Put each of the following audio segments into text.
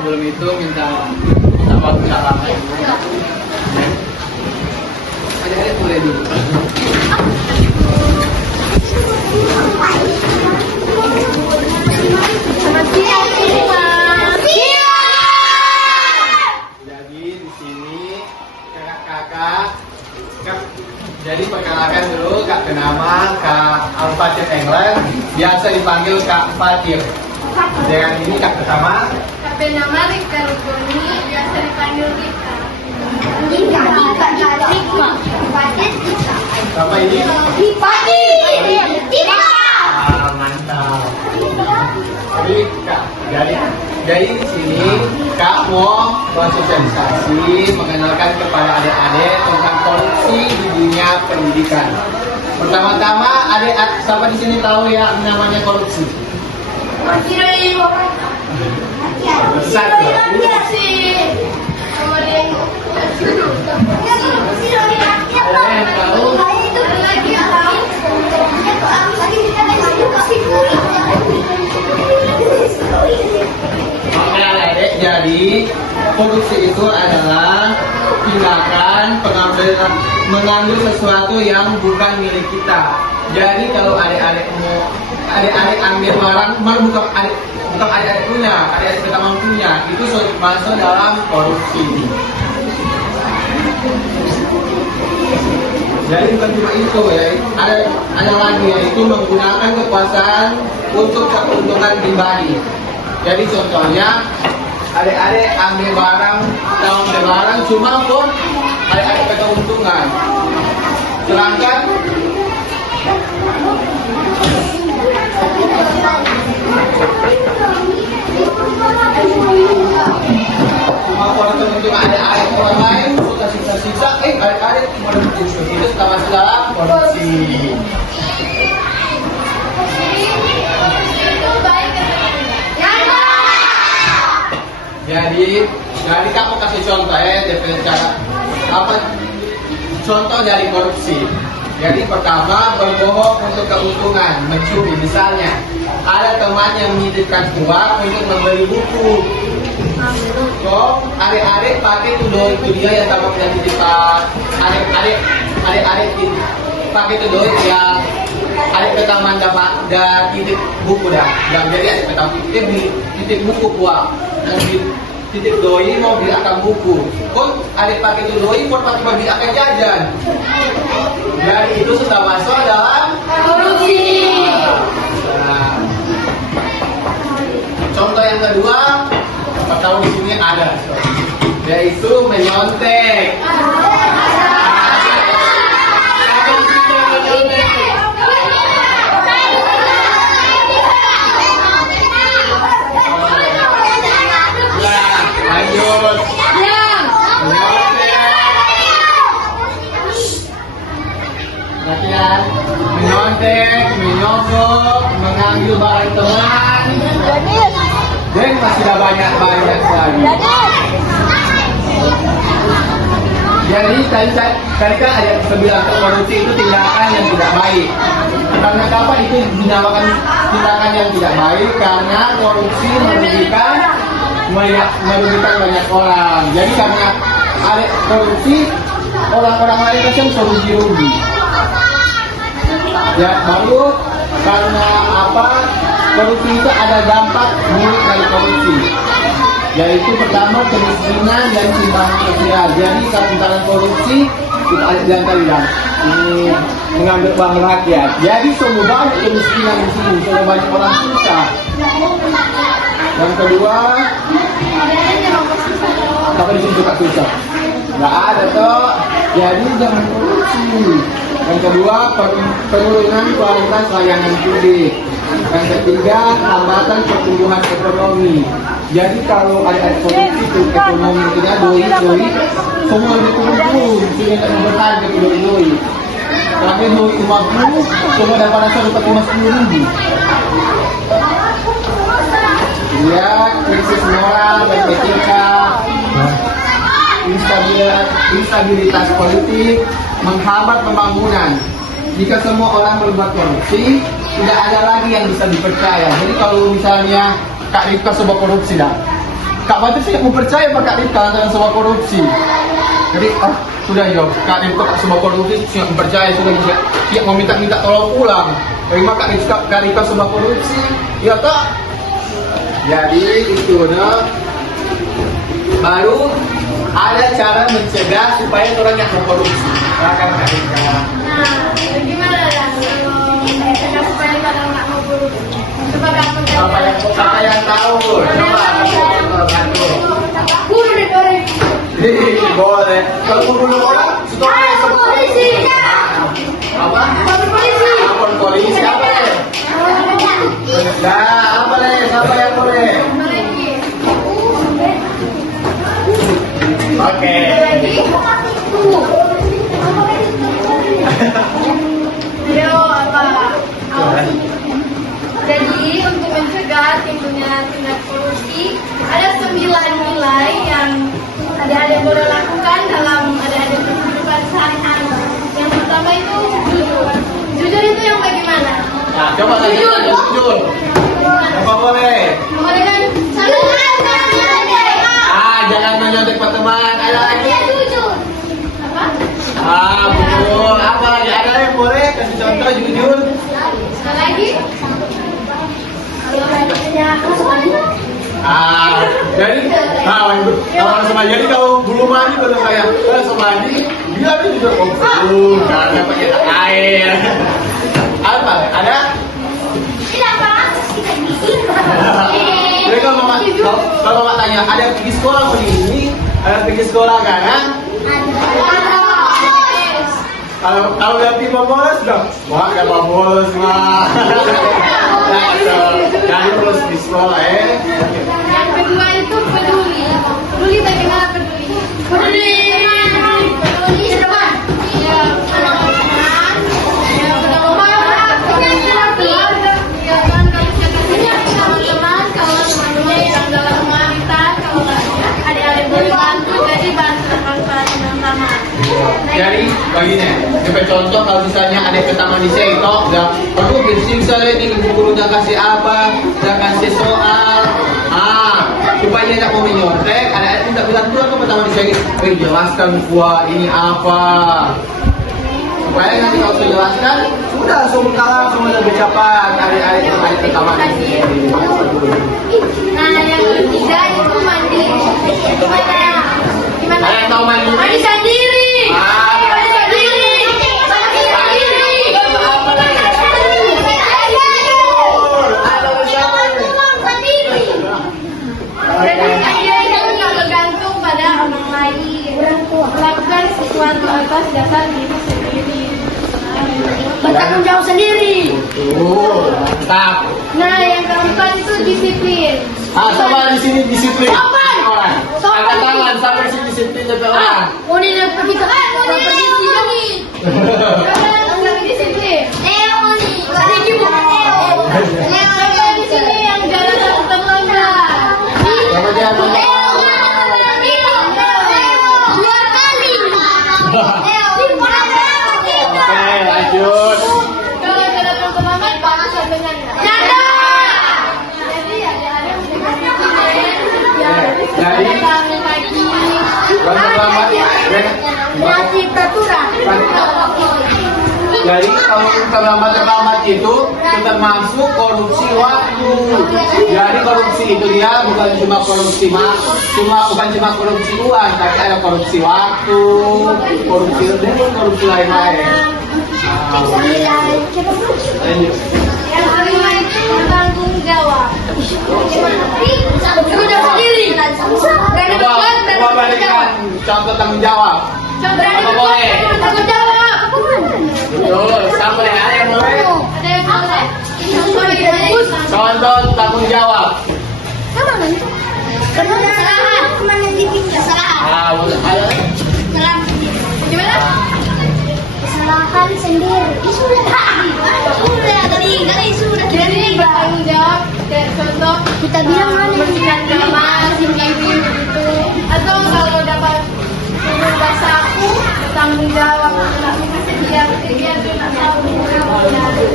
sebelum itu minta waktu lama ibu. Adik-adik boleh dulu. Selamat siang semua. Jadi di sini kakak-kakak, jadi perkenalkan dulu Kak Kenama, Kak Al-Fatir England, biasa dipanggil Kak Fatir. Dengan ini Kak pertama. Kak Benama Rika Rukuni, biasa dipanggil Rika. Sama ini. Mantap. Jadi di sini Kak mau bersosialisasi, mengenalkan kepada adik-adik tentang korupsi di dunia pendidikan. Pertama-tama adik siapa di sini tahu ya namanya korupsi? Satu. Jadi korupsi itu adalah tindakan mengambil sesuatu yang bukan milik kita. Jadi kalau adik-adik ambil barang, bukan adik-adik punya, adik-adik kita mampunya, itu masuk dalam korupsi. Jadi bukan cuma itu ya, ada lagi yaitu menggunakan kekuasaan untuk keuntungan pribadi. Jadi contohnya adik-adik ambil barang, cuma pun adik-adik keuntungan. Sedangkan cuma kalau keuntungan adik-adik orang lain sudah sisa-sisa, adik-adik cuma itu masuk dalam korupsi. Jadi kamu kasih contoh ya, cara apa contoh dari korupsi. Jadi pertama berbohong untuk keuntungan, mencuri. Misalnya ada teman yang menitipkan uang untuk membeli buku. So adik-adik pakai itu dia yang sama punya titipan. Adik-adik pakai itu yang adik ke taman dapat titip buku dah. Jadi adik ke taman titip buku uang. Titip doi mau beli akan buku, pun adik pakai itu doi pun pakai beli akan jajan. Jadi itu sudah masuk dalam korupsi. Nah, contoh yang kedua, tahu di sini ada, yaitu menyontek. Menyontek, menyogok, mengambil barang teman, dan masih ada banyak lagi. Jadi tadi kan ada bilang korupsi itu tindakan yang tidak baik. Karena apa itu dinamakan tindakan yang tidak baik? Karena korupsi merugikan banyak orang. Jadi karena ada korupsi, orang-orang lain kan rugi. Ya baru karena apa korupsi itu ada dampak buruk dari korupsi, yaitu pertama kemiskinan dan timbangan sosial. Jadi kalau korupsi itu ada yang tadi ini mengambil uang rakyat. Jadi semua banyak kemiskinan di sini, semua banyak orang susah. Yang kedua, apa di sini suka susah? Nggak ada toh. Jadi jangan korupsi. Yang kedua, penurunan kualitas layanan publik. Yang ketiga, hambatan pertumbuhan ekonomi. Jadi kalau ada korupsi itu ekonomi kita doi semua turun, sehingga tidak bertahan ke doi. Tapi doi 50, semua dapat rasa dapat 50.000. Ya, krisis moral dan etika, instabilitas politik, menghambat pembangunan. Jika semua orang berbuat korupsi, tidak ada lagi yang bisa dipercaya. Jadi kalau misalnya Kak Rifka coba korupsi dah, Kak Mati sih mau percaya sama Kak Rika dengan semua korupsi. Jadi sudah ya Kak Rika semua korupsi siap percaya sudah siap mau minta tolong pulang. Terima Kak Rika semua korupsi. Ya tak. Jadi itu nah. Baru ada cara mencegah supaya orang yang berkorupsi. Silakan Kak Rika. Nah, gimana ya kalau mencegah supaya kita nggak mau korupsi? Coba gampang Siapa yang tahu? Coba bantu. Bunuh deh orang. Boleh. Kalau bunuh orang, Ayo polisi. apa? Lapor polisi. Lapor polisi apa ya? Nah, apa deh? Siapa yang boleh? Oke. Yo apa? Jadi untuk mencegah timbulnya tindak korupsi ada 9 nilai yang adik-adik boleh lakukan dalam adik-adik kehidupan sehari-hari. Yang pertama itu jujur. Jujur itu yang bagaimana? Nah, coba tanya jujur. Apa boleh? Boleh kan? Jangan menyontek ke teman. Ada lagi? Jujur. Apa? Betul. Apa lagi? Ada yang boleh? Kasih contoh jujur. Sekali lagi. Jadi, kalau sama jadi kalau bulu mandi kalau kayak sama mandi, dia tuh juga karena pakai air. Apa? Ada? Jadi kalau mama tanya, ada pergi sekolah begini, ada pergi sekolah kan? Kalau lihat tim bolos dong, wah gak bolos mah. Jadi terus di sekolah Yang kedua itu peduli. Peduli bagaimana peduli? Peduli teman. Ya, teman. Ya, teman-teman, kalau teman-teman yang dalam komunitas, kalau adik-adik boleh bantu, jadi bantu sama-sama. Jadi begini, coba contoh kalau misalnya ada ke taman di itu, aduh bersih misalnya ini guru udah kasih apa, udah kasih soal, supaya tidak mau menyontek, ada minta bilang dulu ke taman di sini, jelaskan gua ini apa, supaya nanti kalau sudah jelaskan, udah langsung kalah semua lebih cepat, hari-hari ke taman di sini. Nah, yang ketiga itu mandi. Gimana? Ada yang tahu mandi? Mandi sendiri. Mandi sendiri. Jadi dia itu nggak bergantung pada orang lain. Lakukan sesuatu atas dasar diri sendiri. Bertanggung jawab sendiri. Mantap. Nah, yang keempat itu disiplin. Sama di sini disiplin. Sopan. Angkat tangan sampai sini disiplin dari orang. Oh, ini nak pergi ke sini. Yang disiplin. Siapa di sini yang jalan terlambat? Siapa jalan terlambat? Oke, lanjut. Kalau jalan terlambat, bagus sampai Jadi, jadi kalau terlambat itu termasuk korupsi waktu. Jadi korupsi itu dia bukan cuma korupsi bukan cuma korupsi uang, tapi ada korupsi waktu, korupsi lain-lain. Yang kelima itu tanggung jawab. Sudah sendiri. Coba balikan contoh tanggung jawab. Apa boleh? Tanggung jawab. Betul, sama dengan ada yang boleh. Ada yang boleh. Contoh tanggung jawab. Kesalahan. Kesalahan. Boleh. Gimana? Kesalahan sendiri. Sudah. Jadi bertanggung jawab. Kayak contoh kita bilang membersihkan kamar sendiri gitu. Atau kalau dapat tugas aku bertanggung jawab. Dia tuh nggak tahu.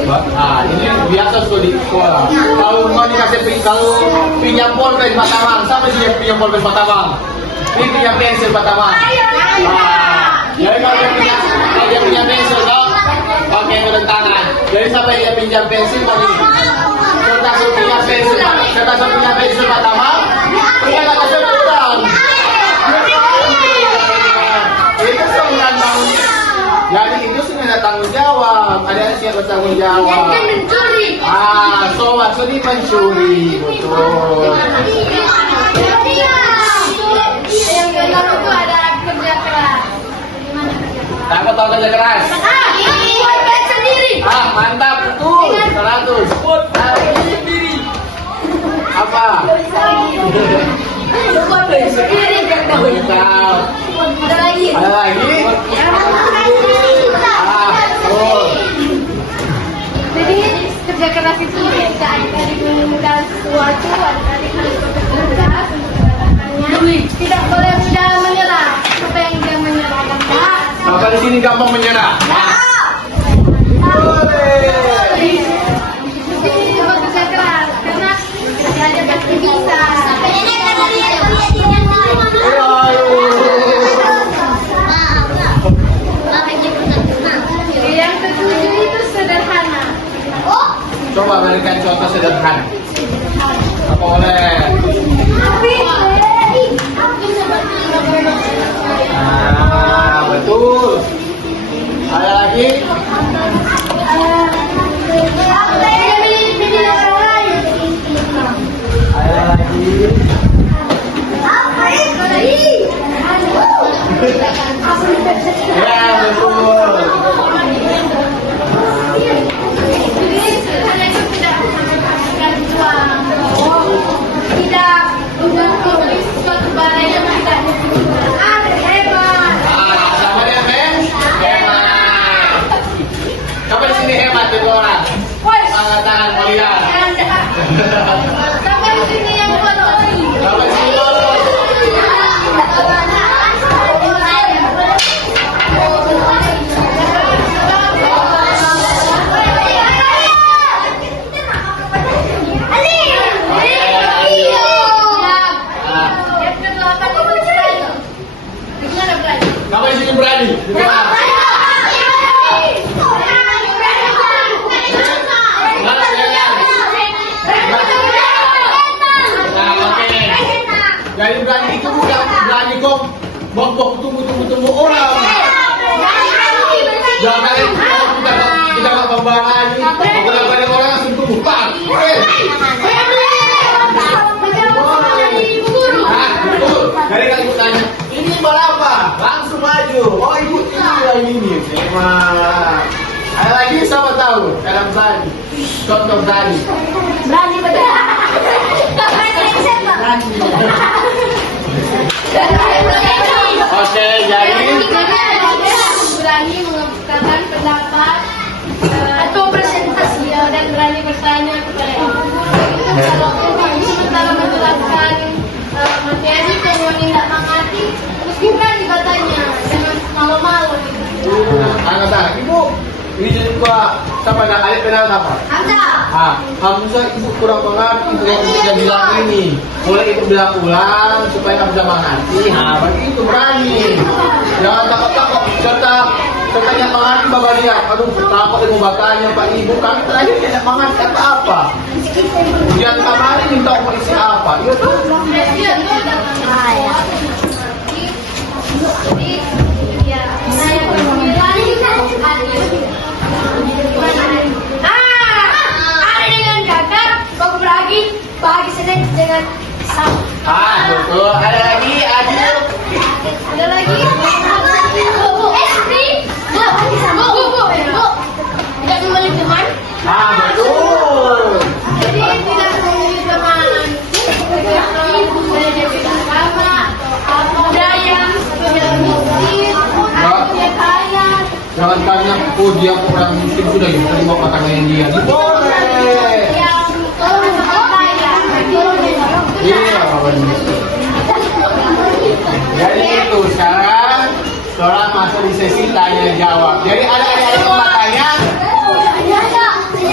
Ini biasa sudah di sekolah. Kalau mau dikasih kalau pinjam pulpen Batamang, siapa sih yang pinjam pulpen Batamang? Ini pinjam pensil Batamang. Jadi kalau dia punya pensil, dong, pakai dengan tangan. Jadi sampai dia pinjam pensil bagi. Kita punya pensil, kita punya pensil Batamang. Kita nggak kasih pulang. Itu sebenarnya bangun. Jadi itu sebenarnya tanggung jawab. Ada yang bertanggung jawab. So maksudnya mencuri, betul. Yang kedua itu ada kerja keras. Gimana kerja keras? Aku tahu kerja keras. Buat baik sendiri. Mantap, betul. 100. Sendiri. Apa? Buat baik sendiri. Mantap. Ada lagi. Ada lagi? Betul. Jadi kerja keras itu bisa adik-adik menemukan sesuatu, adik-adik harus bekerja untuk mendapatkannya. Tidak boleh mudah menyerah. Siapa yang mudah menyerah gampang? Sampai di sini gampang menyerah. Di sini bekerja keras karena kerjanya pasti bisa. Yang ketujuh itu sederhana. Coba berikan contoh sederhana. Apa boleh? Betul. Ada lagi? Ada lagi? Ya, betul. Tidak membeli suatu barang yang tidak dibutuhkan. Hebat. Sama dia, Men? Hemat. Coba di sini hemat itu orang. Tangan melihat. Sampai di sini yang bodoh. Coba di sini dulu. Coba di sini berani. Jadi berani itu bukan berani kok bok tunggu orang. Jangan kita nggak pembahasan. Beberapa orang langsung tunggu pak. Betul. Dari kali ibu tanya, ini berapa? Langsung maju. Oh ibu ini lagi ini. Emang. Ada lagi siapa tahu? Dalam berani. Contoh berani. Berani betul. Oke, jadi berani mengungkapkan pendapat atau presentasi dan berani bertanya kepada ibu guru. Kalau sementara menjelaskan materi kalau tidak mengerti, mesti berani bertanya, jangan malu-malu. Angkatan, ibu ini jadi gua siapa nak adik kenal siapa? Hamzah ibu kurang mengerti yang bisa bilang ini. Boleh ibu bilang ulang supaya kamu bisa mengerti. Begitu berani. Jangan takut-takut. Katanya mengerti bapak dia. Aduh, takut ibu bertanya Pak Ibu. Kami terakhir tidak mengerti apa-apa. Jangan kemarin minta mau isi apa? Iya tuh. Ada dengan gagal, bagus lagi, pagi sedang dengan sama. Betul. Ada lagi, adil. Ada lagi. Bu. Tidak memilih teman. Betul. Jadi tidak memilih teman. Ibu belajar agama, budaya, punya musik, punya kaya. Jangan tanya, oh dia orang miskin sudah ya, terima pasangan dia. Boleh. Yang kaya. Iya, benar. Jadi itu sekarang masuk di sesi tanya jawab. Jadi ada yang bertanya.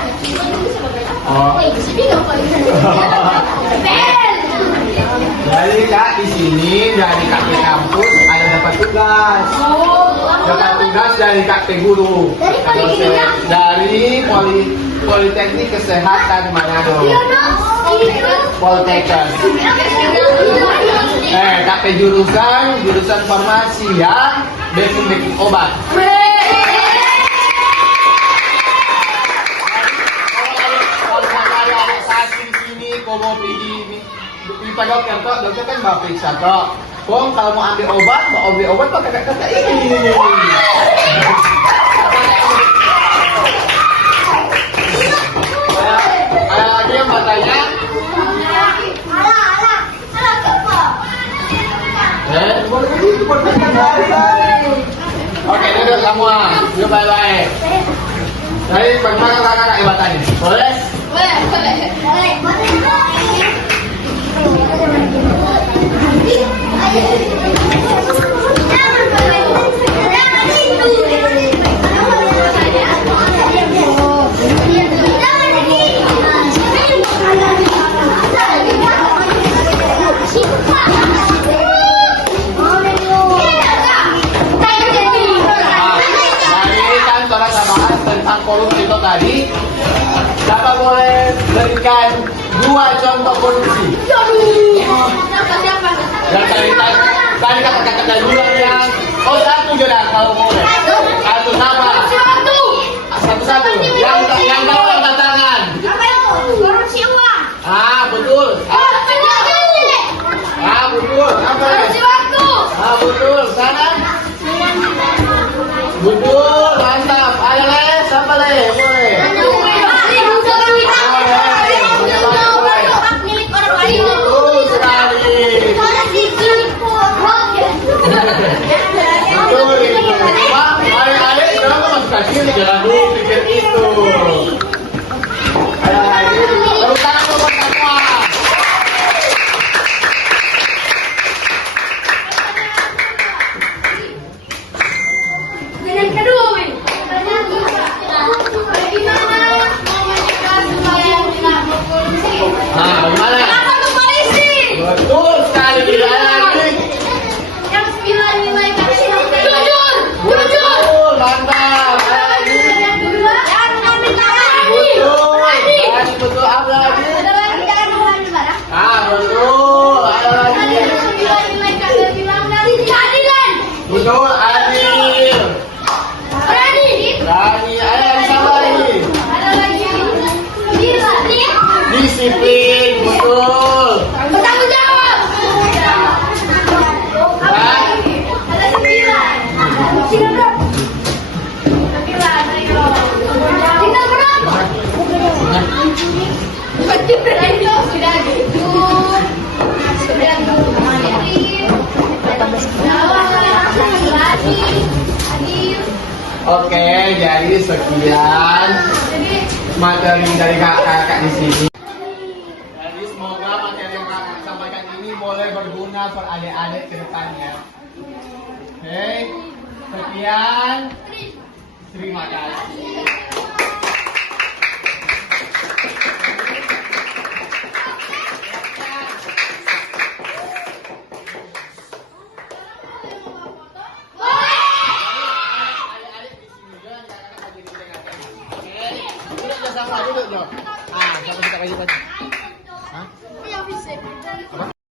Oh. Jadi Kak di sini dari kakek kampus ada dapat tugas. Dapat tugas dari kakek guru. Dari Politeknik Kesehatan Manado. Poltekkes. Kakek jurusan farmasi ya, baking obat. Kalau ada saat di sini, kau mau pergi Pak dokter kan mau periksa toh. Kong kalau mau ambil obat pakai kata ini. Ada lagi yang mau tanya? Oke, duduk semua. Duduk baik-baik. Jadi bagaimana kakak hebatannya? Boleh? Tentang korupsi itu tadi, siapa boleh berikan 2 contoh korupsi? Dan tadi kata-kata dulu yang satu aja dah kalau boleh. Satu sama. Satu. Yang tahu angkat tangan. Korupsi uang. Betul. Betul. Apa? Korupsi waktu. Betul. Sana. Betul. Mantap. Ada lagi. Siapa lagi? Boleh. Betul sekali. Betul itu. Adik-adik kenapa masuk kecil jangan dulu pikir itu. Ada lagi. Tepuk tangan buat semua. Yang kedua, bagaimana mencegah supaya tidak berkorupsi? Bagaimana? Lapor ke polisi. Betul sekali. Ada lagi. Yang 9 nilai jujur. Betul, mantap. Ada lagi. Yang kedua, jangan mengambil tangan. Betul. Tadi betul apa lagi? Ada lagi jangan mengambil barang. Betul. Ada lagi. Yang 9 nilai kata bilang dari keadilan. Betul, adil. Berani. Berani. Ada lagi sama lagi. Ada lagi. Disiplin. Betul. Bertanggung jawab. Ada 9. Tinggal berapa? 9, ayo. Tinggal berapa? Ayo, sudah jujur. Sudah adil. Oke, jadi sekian materi dari kakak-kakak di sini. Jadi semoga materi yang kakak sampaikan ini boleh berguna untuk adik-adik ke depannya. Oke, sekian. Terima kasih. Duduk, sama duduk, Jo. Siapa kita kasih tadi? Hah? Iya, bisa.